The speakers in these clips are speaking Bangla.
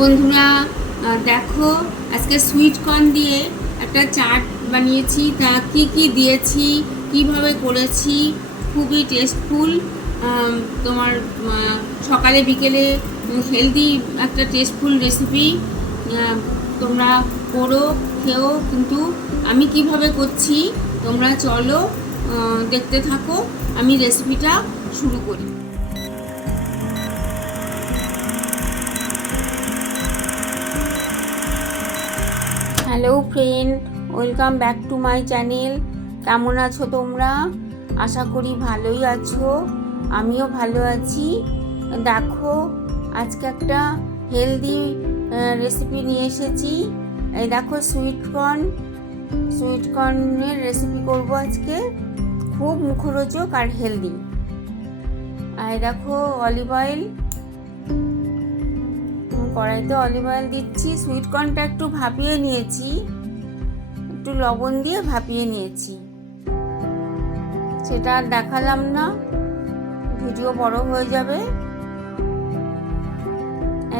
বন্ধুরা দেখো, আজকে সুইট কর্ন দিয়ে একটা চাট বানিয়েছি। তা কি কি দিয়েছি, কীভাবে করেছি, খুবই টেস্টফুল তোমার সকালে, বিকেলে হেলদি একটা টেস্টফুল রেসিপি তোমরা করো, খেও, কিন্তু আমি কীভাবে করছি, তোমরা চলো দেখতে থাকো। আমি রেসিপিটা শুরু করি। Hello friend welcome back to my channel কেমন আছো তোমরা? আশা করি ভালোই আছো। আমিও ভালো আছি। দেখো, আজকে একটা হেলদি রেসিপি নিয়ে এসেছি। এই দেখো সুইট কর্ন সুইট কর্নের রেসিপি করব আজকে। খুব মুখরোচক আর হেলদি আর দেখো অলিভ অয়েল কড়াইতে অলিভ অয়েল দিচ্ছি সুইট কর্নটা একটু ভাপিয়ে নিয়েছি। একটু লবণ দিয়ে ভাপিয়ে নিয়েছি। সেটা আর দেখালাম না, ভিডিও বড় হয়ে যাবে।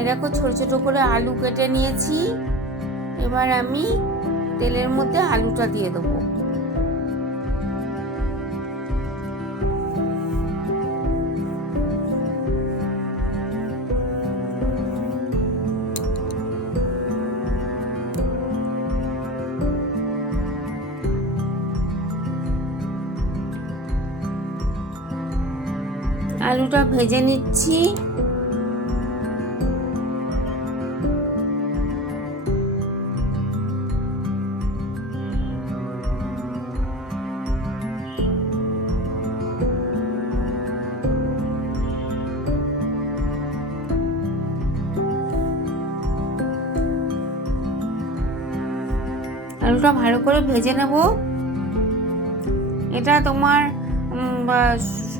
দেখো ছোট ছোট করে আলু কেটে নিয়েছি। এবার আমি তেলের মধ্যে আলুটা দিয়ে দেবো। আলুটা ভেজে নিচ্ছি। আলুটা ভালো করে ভেজে নেব। এটা তোমার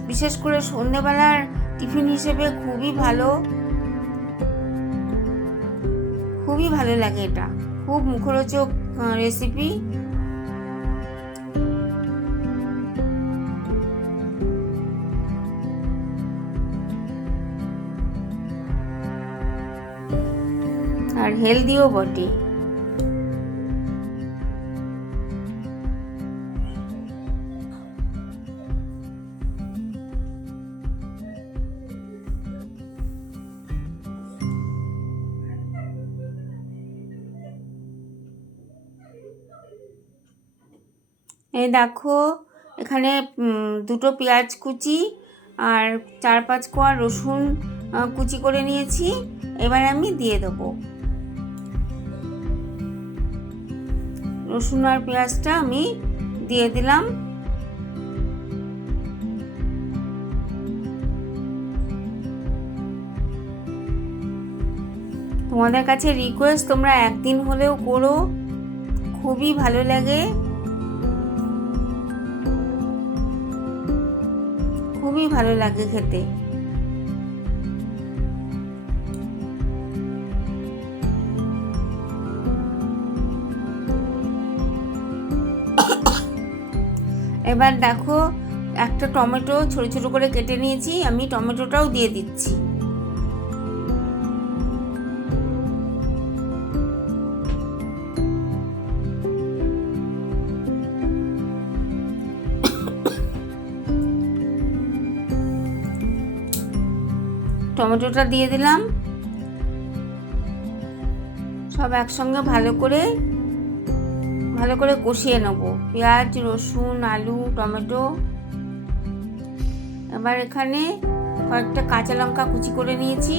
বিশেষ করে সন্ধেবেলার টিফিন হিসেবে খুবই ভালো। খুবই ভালো লাগে এটা। খুব মুখরোচক রেসিপি আর হেলদিও বটে। এই দেখো, এখানে দুটো পেঁয়াজ কুচি আর চার পাঁচ কোয়া রসুন কুচি করে নিয়েছি। এবার আমি দিয়ে দেবো। রসুন আর পেঁয়াজটা আমি দিয়ে দিলাম। তোমাদের কাছে রিকোয়েস্ট তোমরা একদিন হলেও করো। খুবই ভালো লাগে। খুবই ভালো লাগে খেতে। এবার দেখো, একটা টমেটো ছোট ছোট করে কেটে নিয়েছি, আমি টমেটোটাও দিয়ে দিচ্ছি। টমেটোটা দিয়ে দিলাম। সব একসঙ্গে ভালো করে ভালো করে কষিয়ে নেব। পেঁয়াজ, রসুন, আলু, টমেটো। এবার এখানে কয়েকটা কাঁচা লঙ্কা কুচি করে নিয়েছি,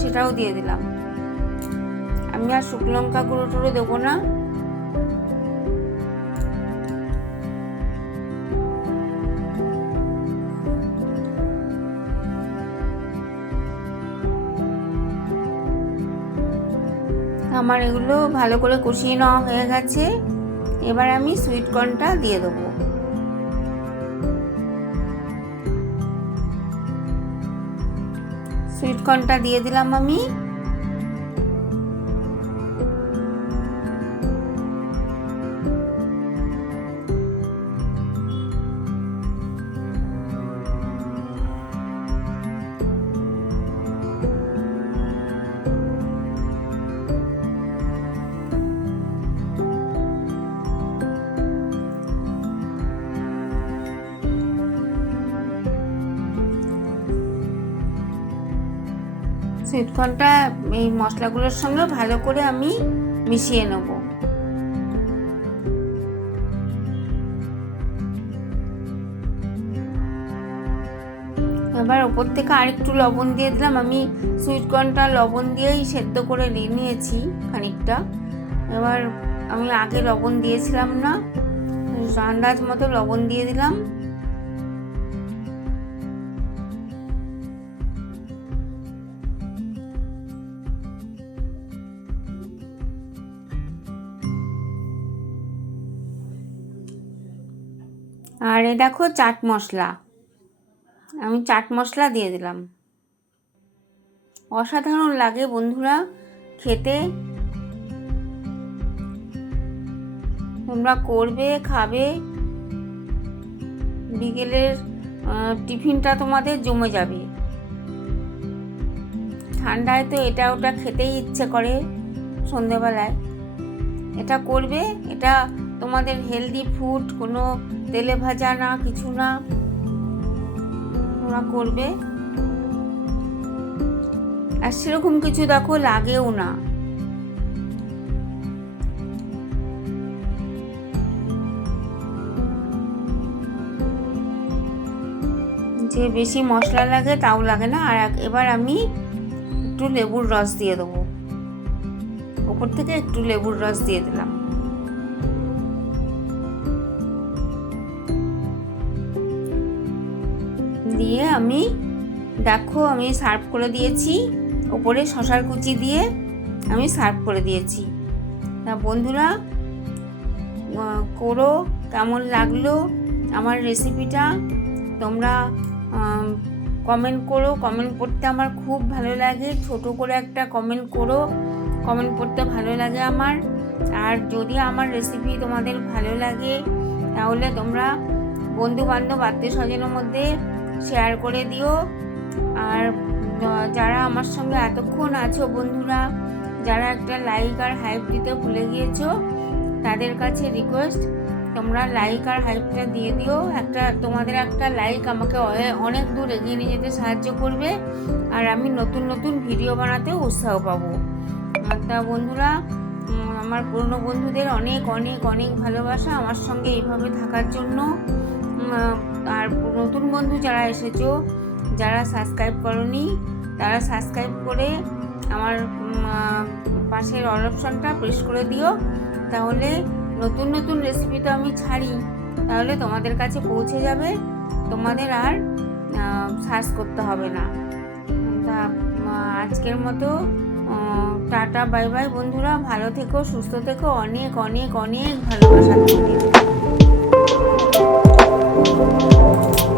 সেটাও দিয়ে দিলাম। আমি আর শুকনো লঙ্কা গুঁড়ো টুড়ো দেবো না। আমার এগুলো ভালো করে কষিয়ে নেওয়া হয়ে গেছে। এবার আমি সুইট কর্নটা দিয়ে দেবো। সুইট কর্নটা দিয়ে দিলাম আমি। সুইটকর্নটা এই মশলাগুলোর সঙ্গে ভালো করে আমি মিশিয়ে নেব। এবার ওপর থেকে আরেকটু লবণ দিয়ে দিলাম। আমি সুইটকর্নটা লবণ দিয়েই সেদ্ধ করে নিয়ে নিয়েছি খানিকটা। এবার আমি আগে লবণ দিয়েছিলাম না আন্দাজ মতো লবণ দিয়ে দিলাম। আর এ দেখো চাট মশলা। আমি চাট মশলা দিয়ে দিলাম। অসাধারণ লাগে বন্ধুরা খেতে। তোমরা করবে, খাবে। বিকেলের টিফিনটা তোমাদের জমে যাবে। ঠান্ডায় তো এটা ওটা খেতেই ইচ্ছে করে সন্ধেবেলায়। এটা করবে, এটা তোমাদের হেলদি ফুড কোনো তেলে ভাজা না, কিছু না। ওরা করবে। আর সেরকম কিছু দেখো, লাগেও না। যে বেশি মশলা লাগে, তাও লাগে না। আর এবার আমি একটু লেবুর রস দিয়ে দেবো। ওপর থেকে একটু লেবুর রস দিয়ে দিলাম। দিয়ে আমি, দেখো আমি সার্ভ করে দিয়েছি। ওপরে শশার কুচি দিয়ে আমি সার্ভ করে দিয়েছি। তা বন্ধুরা করো, কেমন লাগল আমার রেসিপিটা তোমরা কমেন্ট করো। কমেন্ট পড়তে আমার খুব ভালো লাগে। ছোট করে একটা কমেন্ট করো। কমেন্ট পড়তে ভালো লাগে আমার। আর যদি আমার রেসিপি তোমাদের ভালো লাগে, তাহলে তোমরা বন্ধু বান্ধব আত্মীয় স্বজনের মধ্যে শেয়ার করে দিও। আর যারা আমার সঙ্গে এতক্ষণ আছো বন্ধুরা, যারা একটা লাইক আর হাইপ দিতে ভুলে গিয়েছো, তাদের কাছে রিকোয়েস্ট তোমরা লাইক আর হাইপটা দিয়ে দিও। একটা, তোমাদের একটা লাইক আমাকে অনেক দূর এগিয়ে নিয়ে যেতে সাহায্য করবে। আর আমি নতুন নতুন ভিডিও বানাতেও উৎসাহ পাবো। তা বন্ধুরা আমার পুরনো বন্ধুদের অনেক অনেক অনেক ভালোবাসা আমার সঙ্গে এইভাবে থাকার জন্য। আর নতুন বন্ধু যারা এসেছ, যারা সাবস্ক্রাইব করনি, তারা সাবস্ক্রাইব করে আমার পাশের অল অপশনটা প্রেস করে দিও। তাহলে নতুন নতুন রেসিপি তো আমি ছাড়ি। তাহলে তোমাদের কাছে পৌঁছে যাবে। তোমাদের আর সার্চ করতে হবে না। তা আজকের মতো টাটা বাই বাই বন্ধুরা। ভালো থেকো, সুস্থ থেকো। অনেক অনেক অনেক ভালোবাসা তোমাদের Música